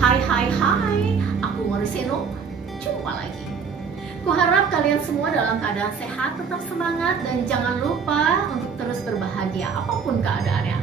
Hai, aku Moriseno, jumpa lagi. Kuharap kalian semua dalam keadaan sehat, tetap semangat, dan jangan lupa untuk terus berbahagia apapun keadaannya.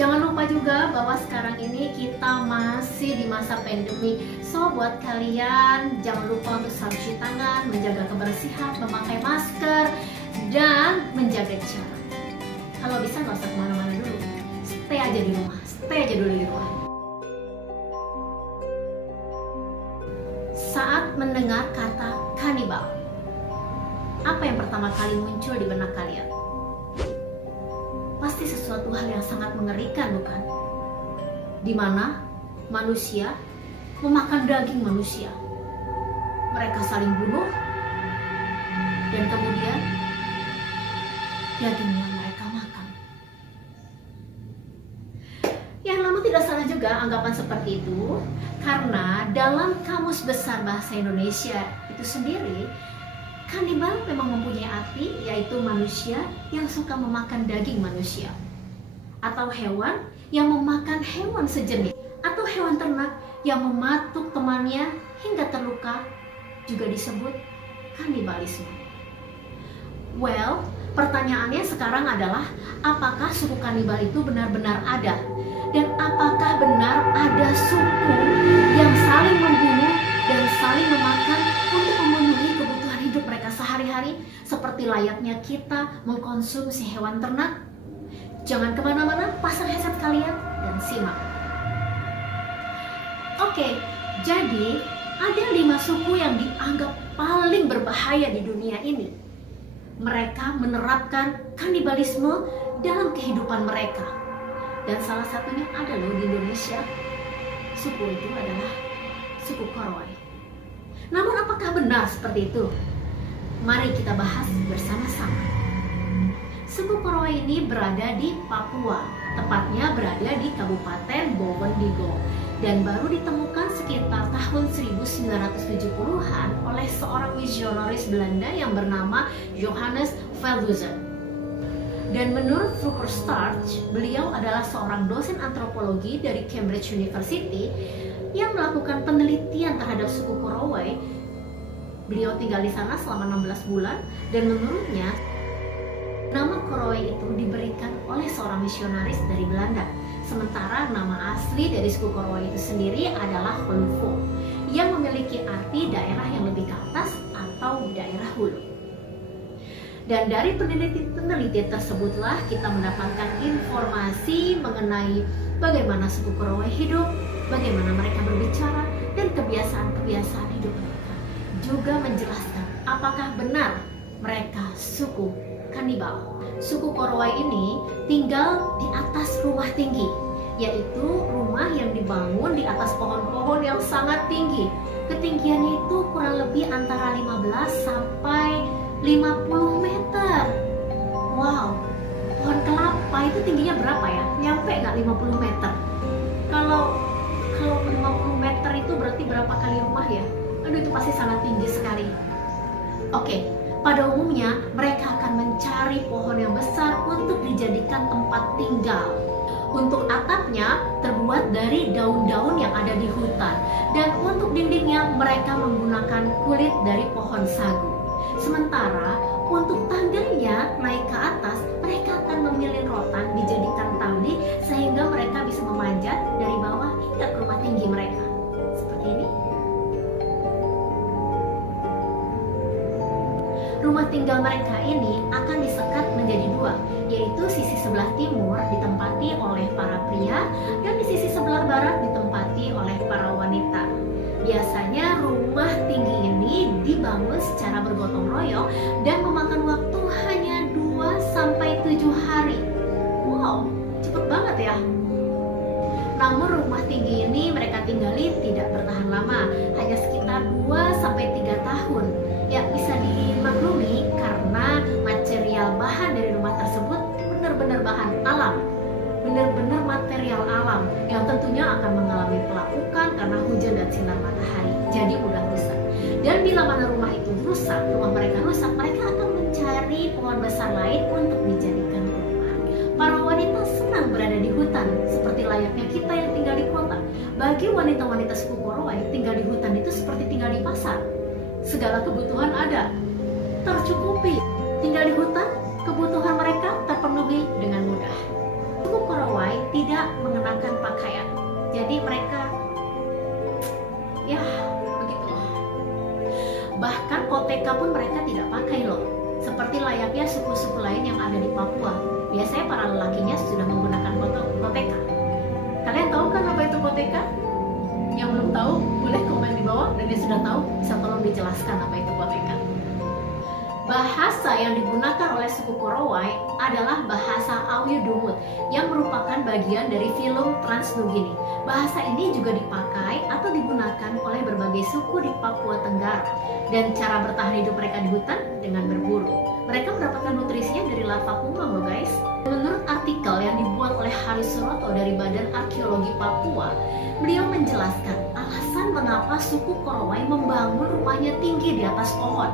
Jangan lupa juga bahwa sekarang ini kita masih di masa pandemi. So buat kalian jangan lupa untuk selalu cuci tangan, menjaga kebersihan, memakai masker, dan menjaga jarak. Kalau bisa nggak usah kemana-mana dulu, stay aja di rumah, stay aja dulu di rumah. Saat mendengar kata kanibal, apa yang pertama kali muncul di benak kalian? Pasti sesuatu hal yang sangat mengerikan, bukan? Di mana manusia memakan daging manusia. Mereka saling bunuh dan kemudian dagingnya mereka makan. Yang namun tidak salah juga anggapan seperti itu, karena dalam Kamus Besar Bahasa Indonesia itu sendiri, kanibal memang mempunyai arti, yaitu manusia yang suka memakan daging manusia, atau hewan yang memakan hewan sejenis, atau hewan ternak yang mematuk temannya hingga terluka, juga disebut kanibalisme. Well, pertanyaannya sekarang adalah, apakah suku kanibal itu benar-benar ada? Dan apakah benar ada suku yang saling membunuh dan saling memakan untuk memenuhi kebutuhan hidup mereka sehari-hari, seperti layaknya kita mengkonsumsi hewan ternak? Jangan kemana-mana, pasang headset kalian dan simak. Oke, jadi ada 5 suku yang dianggap paling berbahaya di dunia ini. Mereka menerapkan kanibalisme dalam kehidupan mereka. Dan salah satunya ada loh di Indonesia. Suku itu adalah suku Korowai. Namun apakah benar seperti itu? Mari kita bahas bersama-sama. Suku Korowai ini berada di Papua, tepatnya berada di Kabupaten Bovendigul, dan baru ditemukan sekitar tahun 1970-an oleh seorang misionaris Belanda yang bernama Johannes Veldhuizen. Dan menurut Rupert Starch, beliau adalah seorang dosen antropologi dari Cambridge University yang melakukan penelitian terhadap suku Korowai. Beliau tinggal di sana selama 16 bulan dan menurutnya nama Korowai itu diberikan oleh seorang misionaris dari Belanda. Sementara nama asli dari suku Korowai itu sendiri adalah Holufo, yang memiliki arti daerah yang lebih ke atas atau daerah hulu. Dan dari penelitian tersebutlah kita mendapatkan informasi mengenai bagaimana suku Korowai hidup, bagaimana mereka berbicara, dan kebiasaan-kebiasaan hidup mereka. Juga menjelaskan apakah benar mereka suku kanibal. Suku Korowai ini tinggal di atas rumah tinggi, yaitu rumah yang dibangun di atas pohon-pohon yang sangat tinggi. Ketinggiannya itu kurang lebih antara 15 sampai 50 meter. Wow, pohon kelapa itu tingginya berapa ya? Nyampe nggak 50 meter? Kalau 50 meter itu berarti berapa kali rumah ya? Aduh, itu pasti sangat tinggi sekali. Oke, pada umumnya mereka akan mencari pohon yang besar untuk dijadikan tempat tinggal. Untuk atapnya terbuat dari daun-daun yang ada di hutan, dan untuk dindingnya mereka menggunakan kulit dari pohon sagu. Sementara untuk tangganya naik ke atas, mereka akan memilih rotan dijadikan tali sehingga mereka bisa memanjat dari bawah hingga ke rumah tinggi mereka. Seperti ini. Rumah tinggal mereka ini akan disekat menjadi 2, yaitu sisi sebelah timur ditempati oleh para pria dan di sisi sebelah barat ditempati oleh para wanita. Biasanya rumah tinggi ini dibangun secara bergotong royong dan memakan waktu hanya 2-7 hari. Wow, cepet banget ya. Namun rumah tinggi ini mereka tinggali tidak bertahan lama, hanya sekitar 2-3 tahun. Ya, bisa dimaklumi karena material bahan dari rumah tersebut benar-benar bahan alam, benar-benar material alam yang tentunya akan mengalami pelapukan karena hujan dan sinar matahari, jadi mudah rusak. Dan bila mana rumah itu rusak, rumah mereka rusak, mereka akan mencari pohon besar lain untuk dijadikan rumah. Para wanita senang berada di hutan, seperti layaknya kita yang tinggal di kota. wanita-wanita suku Korowai tinggal di hutan itu seperti tinggal di pasar. Segala kebutuhan ada, tercukupi. Tinggal di hutan, kebutuhan mereka terpenuhi dengan mudah. Suku Korowai tidak mengenakan pakaian, jadi mereka ya begitulah. Bahkan koteka pun mereka tidak pakai loh, seperti layaknya suku-suku lain yang ada di Papua. Biasanya para lelakinya sudah menggunakan koteka. Kalian tahu kan apa itu koteka? Yang belum tahu boleh komen di bawah, dan yang sudah tahu bisa tolong dijelaskan apa itu koteka. Bahasa yang digunakan oleh suku Korowai adalah bahasa Awiu-Dumut yang merupakan bagian dari film Transnugini. Bahasa ini juga dipakai atau digunakan oleh berbagai suku di Papua Tenggara. Dan cara bertahan hidup mereka di hutan dengan berburu. Mereka mendapatkan nutrisinya dari larva kumbang loh guys. Menurut artikel yang dibuat oleh Haris Suroto dari Badan Arkeologi Papua, beliau menjelaskan alasan mengapa suku Korowai membangun rumahnya tinggi di atas pohon,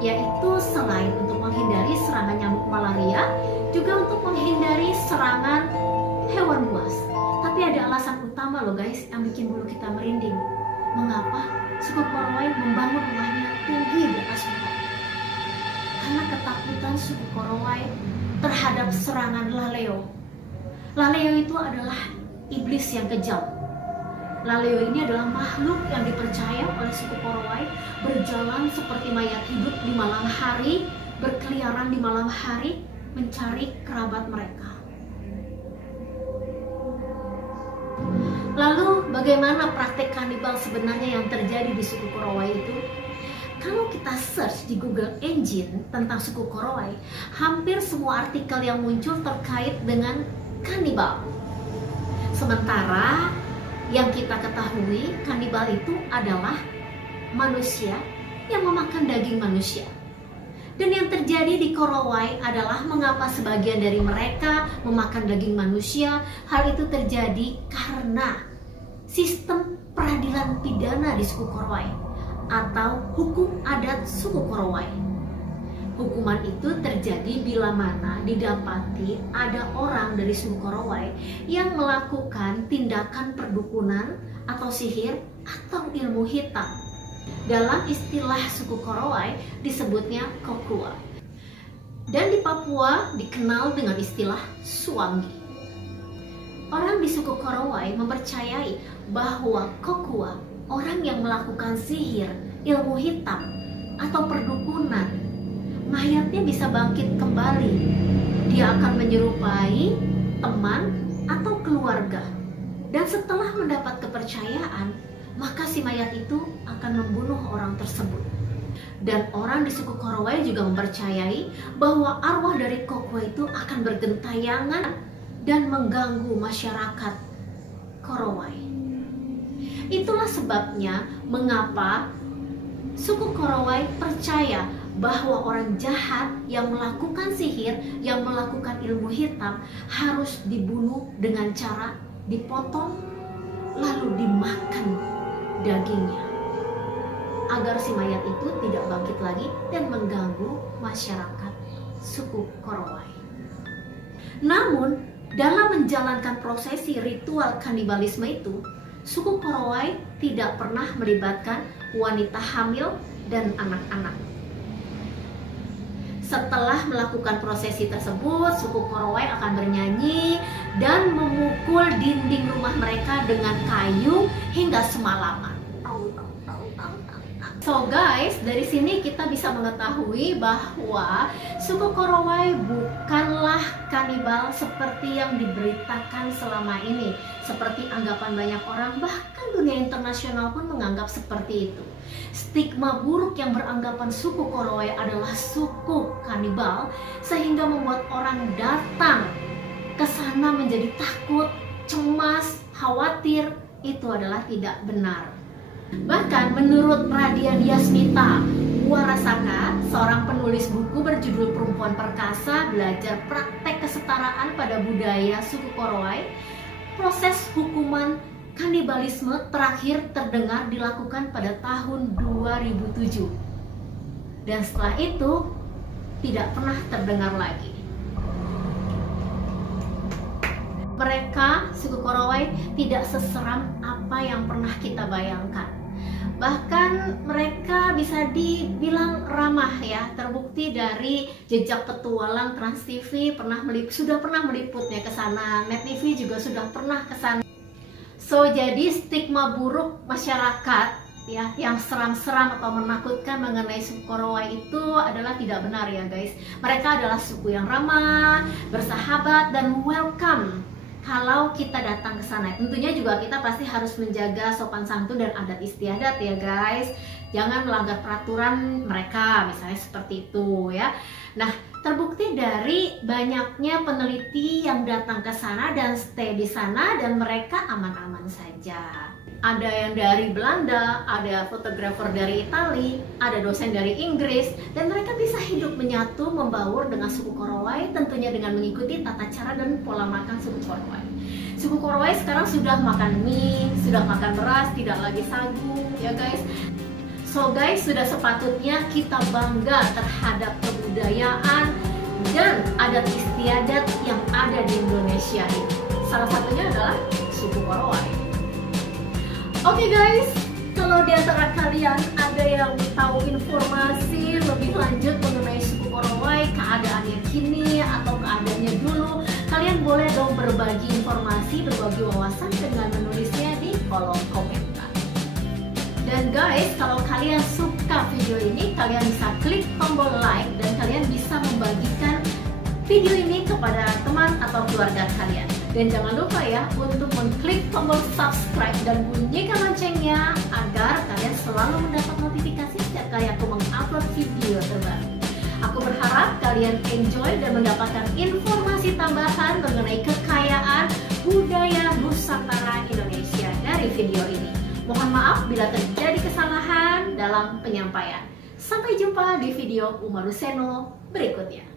yaitu selain untuk menghindari serangan nyamuk malaria, juga untuk menghindari serangan hewan buas. Tapi ada alasan utama loh guys yang bikin bulu kita merinding. Mengapa suku Korowai membangun rumahnya tinggi di atas pohon? Karena ketakutan suku Korowai terhadap serangan Laleo. Laleo itu adalah iblis yang kejam. Laleo ini adalah makhluk yang dipercaya oleh suku Korowai berjalan seperti mayat hidup di malam hari, berkeliaran di malam hari mencari kerabat mereka. Lalu bagaimana praktek kanibal sebenarnya yang terjadi di suku Korowai itu? Kalau kita search di Google Engine tentang suku Korowai, hampir semua artikel yang muncul terkait dengan kanibal. Sementara yang kita ketahui, kanibal itu adalah manusia yang memakan daging manusia. Dan yang terjadi di Korowai adalah mengapa sebagian dari mereka memakan daging manusia. Hal itu terjadi karena sistem peradilan pidana di suku Korowai atau hukum adat suku Korowai. Hukuman itu terjadi bila mana didapati ada orang dari suku Korowai yang melakukan tindakan perdukunan atau sihir atau ilmu hitam. Dalam istilah suku Korowai disebutnya kokua. Dan di Papua dikenal dengan istilah suanggi. Orang di suku Korowai mempercayai bahwa kokua, orang yang melakukan sihir, ilmu hitam, atau perdukunan, mayatnya bisa bangkit kembali. Dia akan menyerupai teman atau keluarga. Dan setelah mendapat kepercayaan, maka si mayat itu akan membunuh orang tersebut. Dan orang di suku Korowai juga mempercayai bahwa arwah dari kokua itu akan bergentayangan dan mengganggu masyarakat Korowai. Itulah sebabnya mengapa suku Korowai percaya bahwa orang jahat yang melakukan sihir, yang melakukan ilmu hitam harus dibunuh dengan cara dipotong lalu dimakan dagingnya, agar si mayat itu tidak bangkit lagi dan mengganggu masyarakat suku Korowai. Namun dalam menjalankan prosesi ritual kanibalisme itu, suku Korowai tidak pernah melibatkan wanita hamil dan anak-anak. Setelah melakukan prosesi tersebut, suku Korowai akan bernyanyi dan memukul dinding rumah mereka dengan kayu hingga semalaman. So guys, dari sini kita bisa mengetahui bahwa suku Korowai bukanlah kanibal seperti yang diberitakan selama ini. Seperti anggapan banyak orang, bahkan dunia internasional pun menganggap seperti itu. Stigma buruk yang beranggapan suku Korowai adalah suku kanibal, sehingga membuat orang datang ke sana menjadi takut, cemas, khawatir. Itu adalah tidak benar. Bahkan menurut Radian Yasmita Warasaka, seorang penulis buku berjudul Perempuan Perkasa Belajar Praktek Kesetaraan pada Budaya Suku Korowai, proses hukuman kanibalisme terakhir terdengar dilakukan pada tahun 2007. Dan setelah itu tidak pernah terdengar lagi. Mereka, suku Korowai, tidak seseram apa yang pernah kita bayangkan. Bahkan mereka bisa dibilang ramah ya, terbukti dari jejak petualang Trans TV sudah pernah meliputnya ke sana, Net TV juga sudah pernah ke sana. So jadi stigma buruk masyarakat ya yang seram-seram atau menakutkan mengenai suku Korowai itu adalah tidak benar ya guys. Mereka adalah suku yang ramah, bersahabat, dan welcome. Kalau kita datang ke sana, tentunya juga kita pasti harus menjaga sopan santun dan adat istiadat ya guys. Jangan melanggar peraturan mereka, misalnya seperti itu ya. Nah, terbukti dari banyaknya peneliti yang datang ke sana dan stay di sana dan mereka aman-aman saja. Ada yang dari Belanda, ada fotografer dari Italia, ada dosen dari Inggris, dan mereka bisa hidup menyatu, membaur dengan suku Korowai, tentunya dengan mengikuti tata cara dan pola makan suku Korowai. Suku Korowai sekarang sudah makan mie, sudah makan beras, tidak lagi sagu, ya guys. So guys, sudah sepatutnya kita bangga terhadap kebudayaan dan adat istiadat yang ada di Indonesia ini. Salah satunya adalah suku Korowai. Oke guys, kalau di antara kalian ada yang tahu informasi lebih lanjut mengenai suku Korowai, keadaannya kini atau keadaannya dulu, kalian boleh dong berbagi informasi, berbagi wawasan dengan menulisnya di kolom komentar. Dan guys, kalau kalian suka video ini, kalian bisa klik tombol like dan kalian bisa membagikan video ini kepada teman atau keluarga kalian. Dan jangan lupa ya untuk mengklik tombol subscribe dan bunyikan loncengnya agar kalian selalu mendapat notifikasi setiap kali aku mengupload video terbaru. Aku berharap kalian enjoy dan mendapatkan informasi tambahan mengenai kekayaan budaya Nusantara Indonesia dari video ini. Mohon maaf bila terjadi kesalahan dalam penyampaian. Sampai jumpa di video Uma Luceno berikutnya.